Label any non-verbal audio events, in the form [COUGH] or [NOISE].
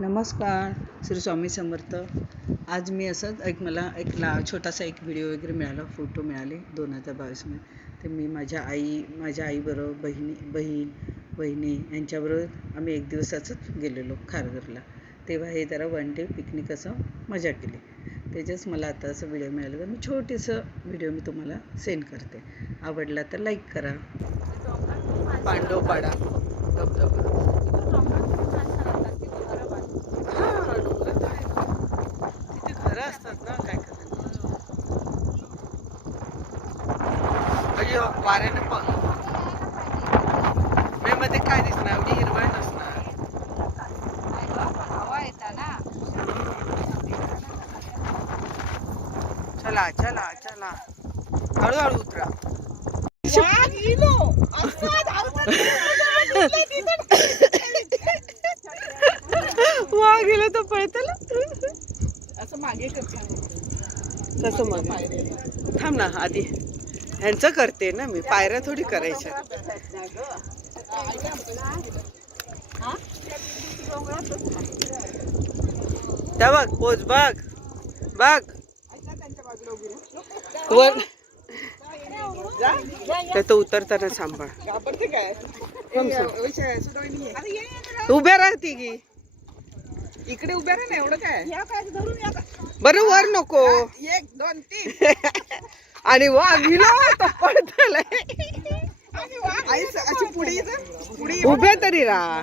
नमस्कार श्री स्वामी समर्थ. आज मी असंच एक मला एक ला छोटासा एक व्हिडिओ वगैरे मिळाला फोटो मिळाले दोन हजार बावीसमध्ये ते मी माझ्या आई माझ्या आईबरोबर बहिणी बहीण बहिणी यांच्याबरोबर आम्ही एक दिवसाचंच गेलेलो खारघरला. तेव्हा हे जरा वन डे पिकनिक असं मजा केली. त्याच्याच मला आता असं व्हिडिओ मिळालं तर मी छोटीसं व्हिडिओ मी तुम्हाला सेंड करते. आवडला तर लाईक करा. पांडवपाडा. धबधबा. अय्यो वाऱ्याने पण मे मध्ये काय दिसणार? एवढी हिरवळ नसणार. चला चला चला. हळूहळू उतरा. वाघ गेलं तर पळतला. असं मागे कसं मग. थांब ना आधी. ह्यांचं करते ना मी. पायऱ्या थोडी करायच्या. त्या बघ पोच बघ. बघ. वर. ते तर उतरताना सांभाळ. उभ्या राहते की इकडे उभ्या राहा ना एवढं काय? बरं वर नको. एक दोन तीन. [LAUGHS] आणि वाघ हिला तो पुढे. पुढे. उभ्या तरी राहा